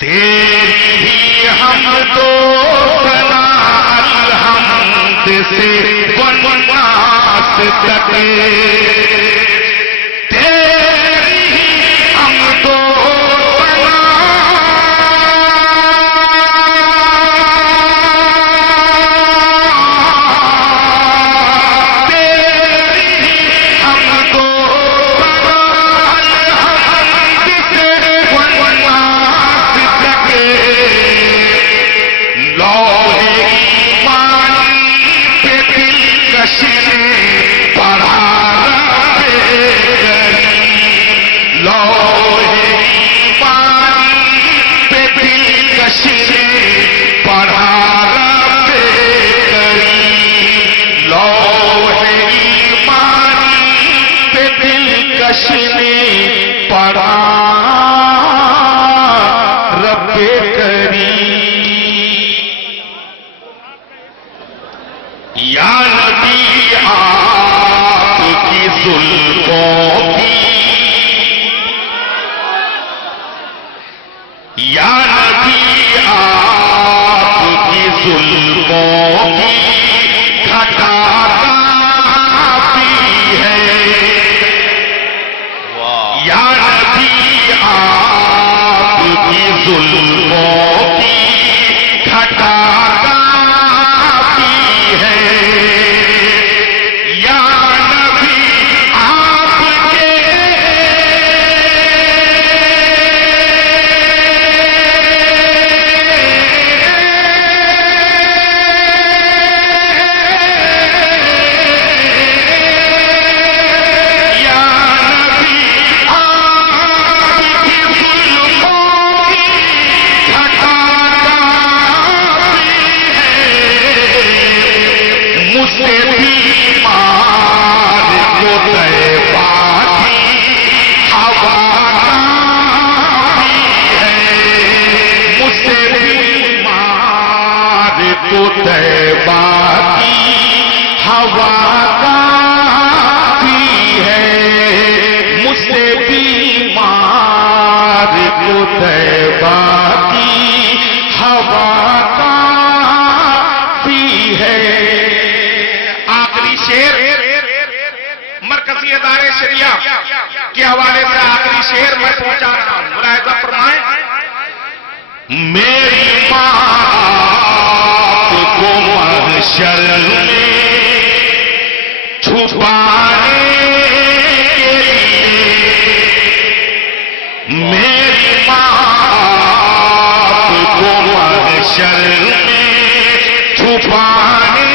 تیری ہی حمد و ثنا الحمد سے والناس تک، تیری ہی حمد و ثنا تیری ہی حمد و ثنا الحمد سے والناس تک، لوح ایمانی پہ دلکش نے پڑھا رب کریم، لوح ایمانی پہ دلکش نے پڑھا رب کریم، لوح ایمانی پہ دلکش نے پڑھا رب کریم۔ یا نبی آپ کی زلفوں کی، یا نبی آپ کی زلفوں کی گھٹا کافی ہے، یا نبی آپ کی زلفوں کی گھٹا کافی ہے، یا نبی آپ کے یا نبی آپ کی زلفوں کی گھٹا کافی ہے، مجھ سے بیمار کو طیبہ کی ہوا کافی ہے، مجھ سے بیمار کو طیبہ کی ہوا کافی ہے، مجھ سے بیمار کو طیبہ کی ہوا کافی ہے۔ آخری شعر مرکزی ادارے شریعہ کے حوالے سے آخری شعر میں پہنچا رہا ہوں، ملاحظہ فرمائیں۔ میری ماں آپ کو محشر میں چھپانے کے لیے، میری ماں آپ کو محشر میں چھپانے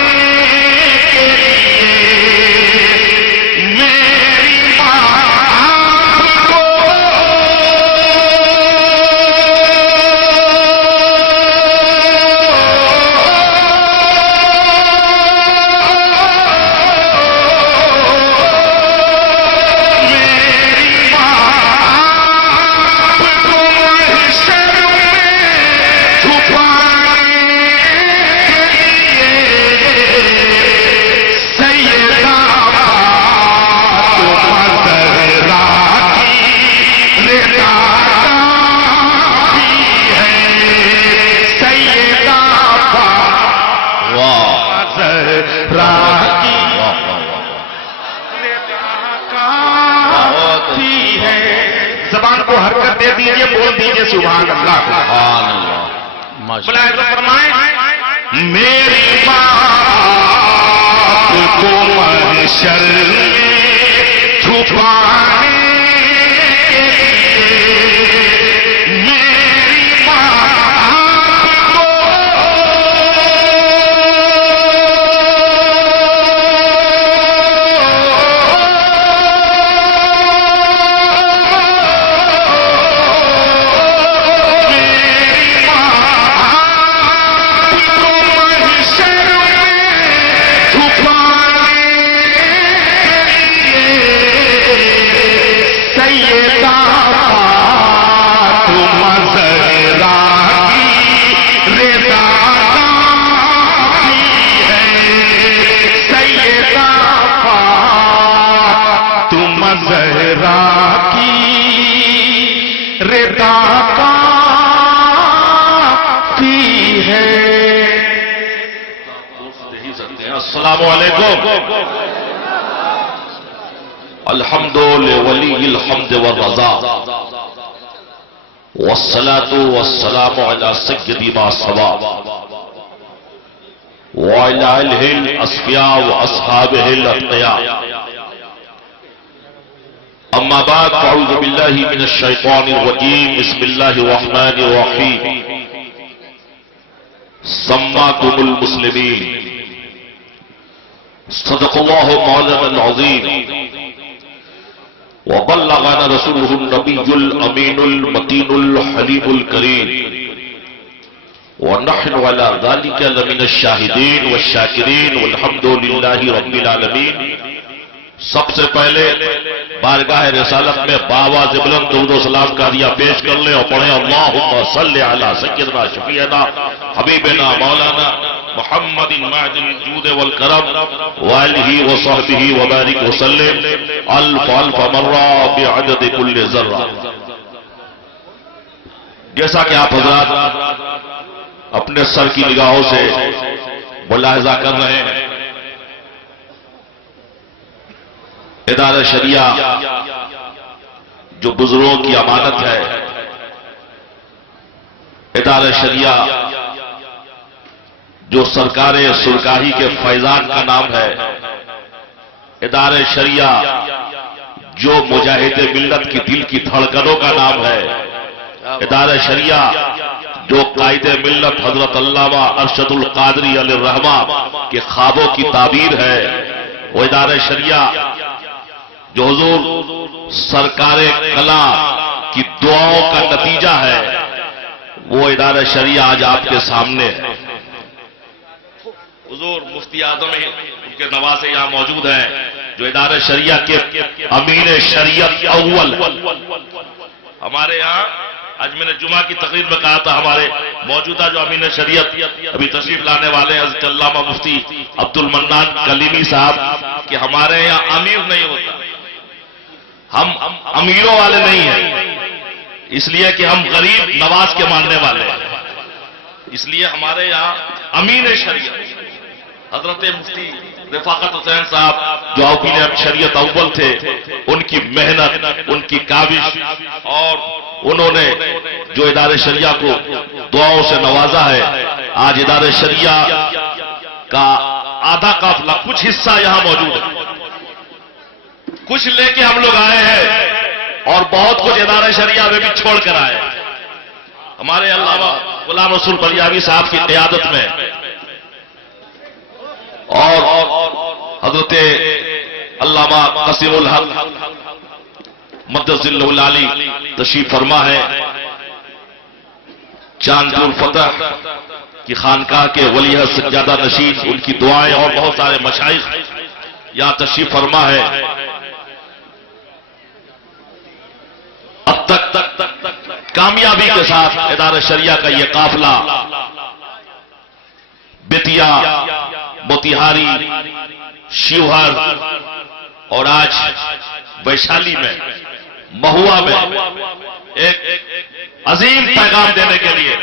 کے لیے، میری ماں آپ کو زبان کو حرکت دے دیجئے، بول دیجئے سبحان اللہ۔ ملاحظہ فرمائیں، میری ماں آپ کو محشر میں چھپانے کے لیے، میری ماں آپ کو الحمد لولی الحمد والرضا والصلاة والسلام على سيد ما سوا وعلى آله الأصفياء وأصحابه الأتقياء. أما بعد فأعوذ بالله من الشيطان الرجيم. بسم الله الرحمن الرحيم. سماكم المسلمين. صدق الله مولانا العظيم وبلغنا رسوله النبي الأمين المتين الحليم الكريم ونحن على ذلك لمن الشاهدين والشاكرين والحمد لله رب العالمين. سب سے پہلے بارگاہ رسالت میں باواز بلند درود و سلام کا دیا پیش کر لیں اور پڑھیں اللہم صلی علی سیدنا شفیعنا حبیبنا مولانا محمد معدن الجود والکرم وآلہ وصحبہ وبارک وسلم الف الف مرہ بعدد کل ذرہ. جیسا کہ آپ حضرات اپنے سر کی نگاہوں سے ملاحظہ کر رہے ہیں، ادارہ شریعہ جو بزرگوں کی امانت ہے، ادارہ شریعہ جو سرکار سرکاری کے فیضان کا نام ہے، ادارہ شریعہ جو مجاہد ملت کی دل کی دھڑکنوں کا نام ہے، ادارہ شریعہ جو قائد ملت حضرت علامہ ارشد القادری علیہ الرحمہ کے خوابوں کی تعبیر ہے، وہ ادارہ شریعہ جو حضور سرکار کلام کی دعاؤں کا نتیجہ ہے، وہ ادارہ شریعہ آج آپ کے سامنے ہے. حضور مفتی اعظم ان کے نواسے یہاں موجود ہیں جو ادارہ شریعہ کے امین شریعت اول. ہمارے یہاں آج میں نے جمعہ کی تقریر میں کہا تھا، ہمارے موجودہ جو امین شریعت ابھی تشریف لانے والے ہیں حضرت علامہ مفتی عبد المنان کلیمی صاحب، کہ ہمارے یہاں امیر نہیں ہوتا، ہم امیروں والے نہیں ہیں، اس لیے کہ ہم غریب نواز کے ماننے والے ہیں. اس لیے ہمارے یہاں امین شریعت حضرت مفتی رفاقت حسین صاحب جو امین شریعت اول تھے، ان کی محنت، ان کی کاوش، اور انہوں نے جو ادارہ شریعہ کو دعاؤں سے نوازا ہے. آج ادارہ شریعہ کا آدھا قافلہ، کچھ حصہ یہاں موجود ہے، کچھ لے کے ہم لوگ آئے ہیں اور بہت کچھ ادارہ شریعہ میں بھی چھوڑ کر آئے ہیں. ہمارے علامہ غلام رسول بلیاوی صاحب کی قیادت میں اور حضرت علامہ قاسم الحق مدث اللہ العالی تشریف فرما ہے. چاندپور فتح کی خانقاہ کے ولی سجادہ نشین، ان کی دعائیں اور بہت سارے مشائخ یہاں تشریف فرما ہے. اب تک کامیابی کے ساتھ ادارہ شریعہ کا یہ قافلہ بیتیا، موتیہاری، شیوہر اور آج ویشالی میں، مہوا میں ایک عظیم پیغام دینے کے لیے،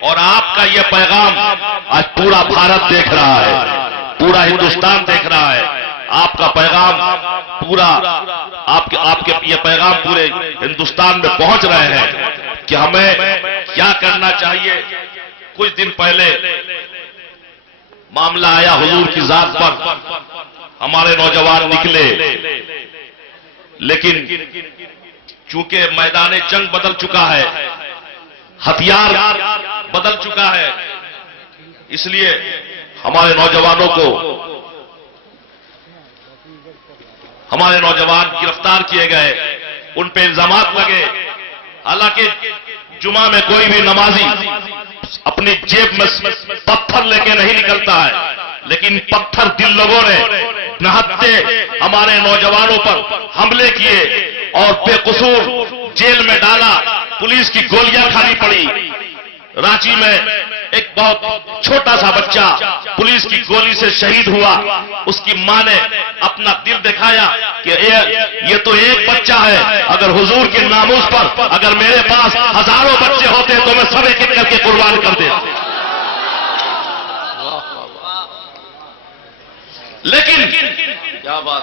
اور آپ کا یہ پیغام آج پورا بھارت دیکھ رہا ہے، پورا ہندوستان دیکھ رہا ہے. آپ کا پیغام پورا، آپ کے یہ پیغام پورے ہندوستان میں پہنچ رہے ہیں کہ ہمیں کیا کرنا چاہیے. کچھ دن پہلے معاملہ آیا حضور کی ذات پر، ہمارے نوجوان نکلے، لیکن چونکہ میدان جنگ بدل چکا ہے، ہتھیار بدل چکا ہے، اس لیے ہمارے نوجوانوں کو، ہمارے نوجوان گرفتار کیے گئے، ان پہ الزامات لگے. حالانکہ جمعہ میں کوئی بھی نمازی اپنی جیب میں پتھر لے کے نہیں نکلتا ہے، لیکن پتھر دل لوگوں نے نہتے ہمارے نوجوانوں پر حملے کیے اور بے قصور جیل میں ڈالا. پولیس کی گولیاں کھانی پڑی. رانچی میں ایک بہت چھوٹا سا بچہ پولیس کی گولی سے شہید ہوا. اس کی ماں نے اپنا دل دکھایا کہ یہ تو ایک بچہ ہے، اگر حضور کے ناموس پر اگر میرے پاس ہزاروں بچے ہوتے تو میں سب ایک ایک کر کے قربان کر دیتا. لیکن کیا بات،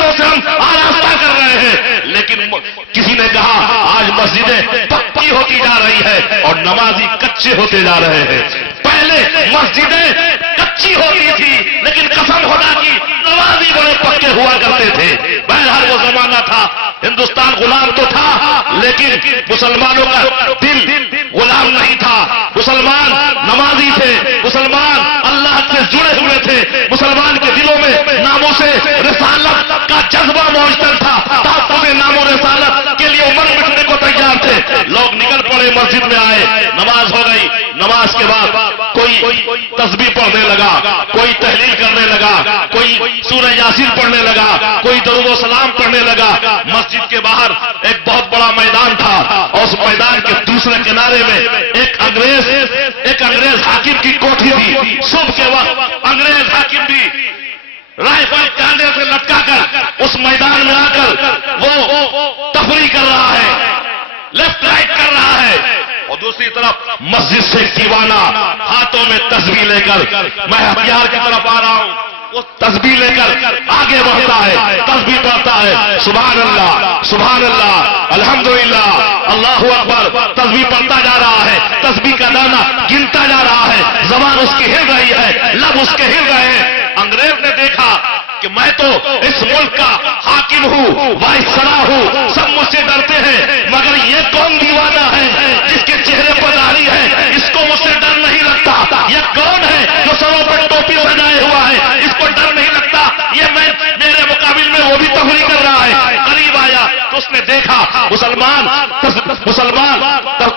مسجدوں سے ہم آراستہ کر رہے ہیں، لیکن کسی نے کہا آج مسجدیں پکی ہوتی جا رہی ہے اور نمازی کچے ہوتے جا رہے ہیں۔ پہلے مسجدیں کچی ہوتی تھی لیکن قسم خدا کی نمازی بڑے پکے ہوا کرتے تھے۔ بہرحال وہ زمانہ تھا، ہندوستان غلام تو تھا لیکن مسلمانوں کا دل غلام نہیں تھا، مسلمان نمازی تھے، مسلمان اللہ سے جڑے ہوئے تھے، مسلمان کے دلوں میں ناموس رسالت کا جذبہ موجود تھا، تحفظ نام و رسالت کے لیے مر مٹنے کو تیار تھے۔ لوگ نکل پڑے، مسجد میں آئے، نماز ہو گئی، نماز کے بعد کوئی تسبیح پڑھنے لگا، کوئی تحلیل کرنے لگا، کوئی سورہ یاسین پڑھنے لگا، کوئی درود و سلام پڑھنے لگا۔ مسجد کے باہر ایک بہت بڑا میدان تھا اور اس میدان کے دوسرے کنارے میں ایک انگریز حاکم کی کوٹھی تھی۔ صبح کے وقت انگریز حاکم بھی رائفل کاندھے سے لٹکا کر اس میدان میں آ کر وہ تفریح کر رہا ہے، لیفٹ رائٹ کر رہا ہے، اور دوسری طرف مسجد سے دیوانہ ہاتھوں میں تسبیح لے کر، میں ہتھیار کی طرف آ رہا ہوں، وہ تسبیح لے کر آگے بڑھتا ہے، تسبیح پڑھتا ہے، سبحان اللہ سبحان اللہ الحمدللہ اللہ اکبر، تسبیح پڑھتا جا رہا ہے، تسبیح کا دانہ گنتا جا رہا ہے، زبان اس کی ہل رہی ہے، لب اس کے ہل رہے ہیں۔ انگریز نے دیکھا کہ میں تو اس ملک کا حاکم ہوں، وائسرا ہوں، سب مجھ سے ڈرتے ہیں، مگر یہ کون دیوانہ ہے جس کے چہرے پر داڑھی ہے، اس کو مجھ سے ڈر نہیں لگتا، یہ کون ہے جو سروں پر ٹوپی لگائے ہوا ہے، اس کو ڈر نہیں لگتا، یہ میرے مقابل میں وہ بھی تفریح کر رہا ہے۔ قریب آیا تو اس نے دیکھا مسلمان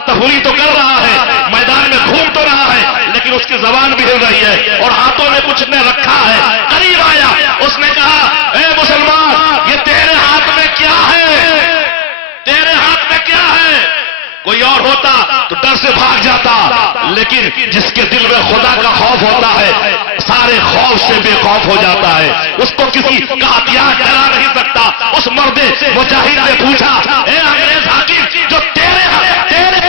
تفریح تو کر رہا ہے، میدان میں گھوم تو رہا ہے، لیکن اس کی زبان بھی ہل رہی ہے اور ہاتھوں میں کچھ نے رکھا ہے۔ قریب آیا، اس نے کہا اے مسلمان، یہ تیرے ہاتھ میں کیا ہے؟ تیرے ہاتھ میں کیا ہے؟ کوئی اور ہوتا تو ڈر سے بھاگ جاتا، لیکن جس کے دل میں خدا کا خوف ہوتا ہے سارے خوف سے بے خوف ہو جاتا ہے، اس کو کسی کا ہتھیار ڈرا نہیں سکتا۔ اس مرد مجاہد نے پوچھا اے انگریز حاکم، جو تیرے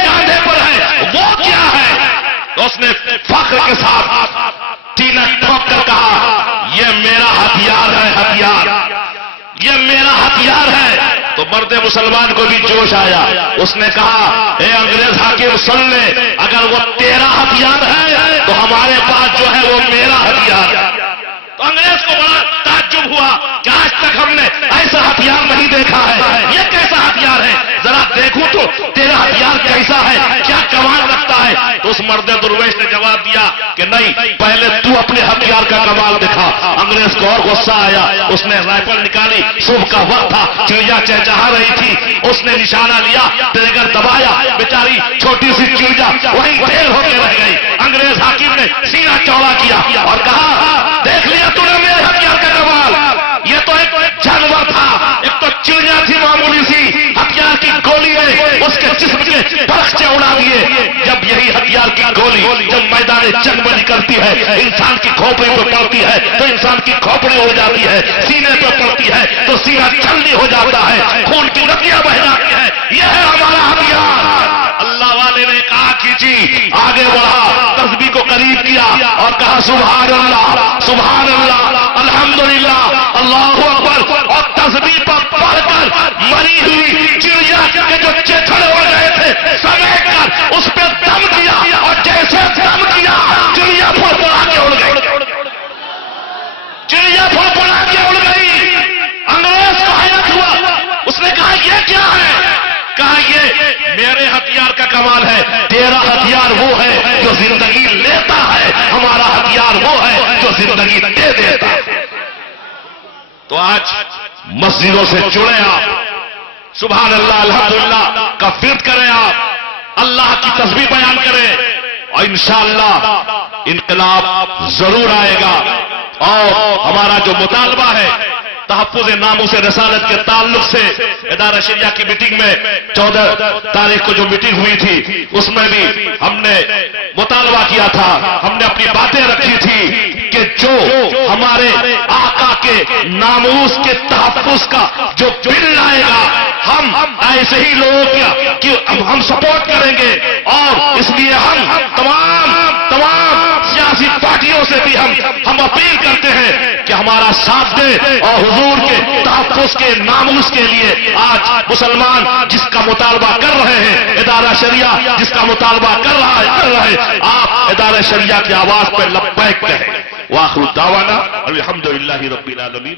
کاندھے پر ہے وہ کیا ہے؟ تو اس نے فخر کے ساتھ سینہ ٹھوک کر کہا یہ میرا ہتھیار ہے، ہتھیار، یہ میرا ہتھیار ہے۔ تو مرد مسلمان کو بھی جوش آیا، اس نے کہا اے انگریز حاکم سن لے، اگر وہ تیرا ہتھیار ہے تو ہمارے پاس جو ہے وہ میرا ہتھیار ہے۔ تو انگریز کو بڑا تعجب ہوا کہ آج تک ہم نے ایسا ہتھیار نہیں دیکھا ہے، یہ کیسا ہتھیار ہے؟ ذرا دیکھوں تو تیرا ہتھیار کیسا ہے، کیا کمال رکھتا ہے؟ تو اس مرد درویش نے جواب دیا کہ نہیں، پہلے تو اپنے ہتھیار کا کمال دکھا۔ انگریز کو اور غصہ آیا، اس نے رائفل نکالی، صبح کا وقت تھا، چڑیا چہچہا رہی تھی، اس نے نشانہ لیا، ٹریگر دبایا، بیچاری چھوٹی سی چڑیا وہیں ڈھیر ہو کے رہ گئی۔ انگریز حاکم نے سینہ چوڑا کیا اور کہا دیکھ لیا تو نے میرے ہتھیار کا کمال، یہ تو ایک جانور تھا، ایک تو چڑیا تھی معمولی سی، ہتھیار کی گولی نے اس کے جسم کے پرخچے اڑا دیے۔ جب یہی ہتھیار کی گولی جب میدان جنگ میں نکلتی ہے، انسان کی کھوپڑی پہ پڑتی ہے تو انسان کی کھوپڑی ہو جاتی ہے، سینے پہ پڑتی ہے تو سینہ چھلنی ہو جاتا ہے، خون کی نقیاں بہ جاتی ہے، یہ ہے ہمارا ہتھیار۔ اللہ والے نے کہا کیجیے، آگے بڑھا، تسبیح کو قریب کیا اور کہا سبحان اللہ سبحان اللہ الحمدللہ اللہ اکبر، اور تسبیح پر پڑھ کر مری ہوئی چڑیا کے جو چیتھڑے ہو گئے تھے سمیٹ کر اس پہ دم کیا، اور جیسے دم کیا چڑیا پھڑپڑا کے اڑ گئی، چڑیا پھڑپڑا کے اڑ گئی۔ انگریز کو حیرت ہوا، اس نے کہا یہ کیا ہے؟ کہا یہ میرے ہتھیار کا کمال ہے، تیرا ہتھیار وہ ہے جو زندگی لیتا ہے، ہمارا ہتھیار وہ ہے جو زندگی دے دیتا ہے۔ تو آج مسجدوں سے جڑے آپ، سبحان اللہ الحمدللہ کا ورد کریں، آپ اللہ کی تسبیح بیان کریں، اور انشاءاللہ انقلاب ضرور آئے گا۔ اور ہمارا جو مطالبہ ہے تحفظ ناموس رسالت کے تعلق سے ادارہ شریعہ کی میٹنگ میں 14 تاریخ کو جو میٹنگ ہوئی تھی اس میں بھی ہم نے مطالبہ کیا تھا، ہم نے اپنی باتیں رکھی تھی کہ جو ہمارے آقا کے ناموس کے تحفظ کا جو بل آئے گا ہم ایسے ہی لوگوں کی ہم سپورٹ کریں گے، اور اس لیے ہم تمام سیاسی پارٹیوں سے بھی ہم اپیل کرتے ہیں کہ ہمارا ساتھ دے اور حضور کے تحفظ کے ناموس کے لیے آج مسلمان جس کا مطالبہ کر رہے ہیں، ادارہ شریعہ جس کا مطالبہ کر رہا ہے، آپ ادارہ شریعہ کی آواز پر لبیک کہیں۔ وآخر دعوانا الحمدللہ رب العالمین۔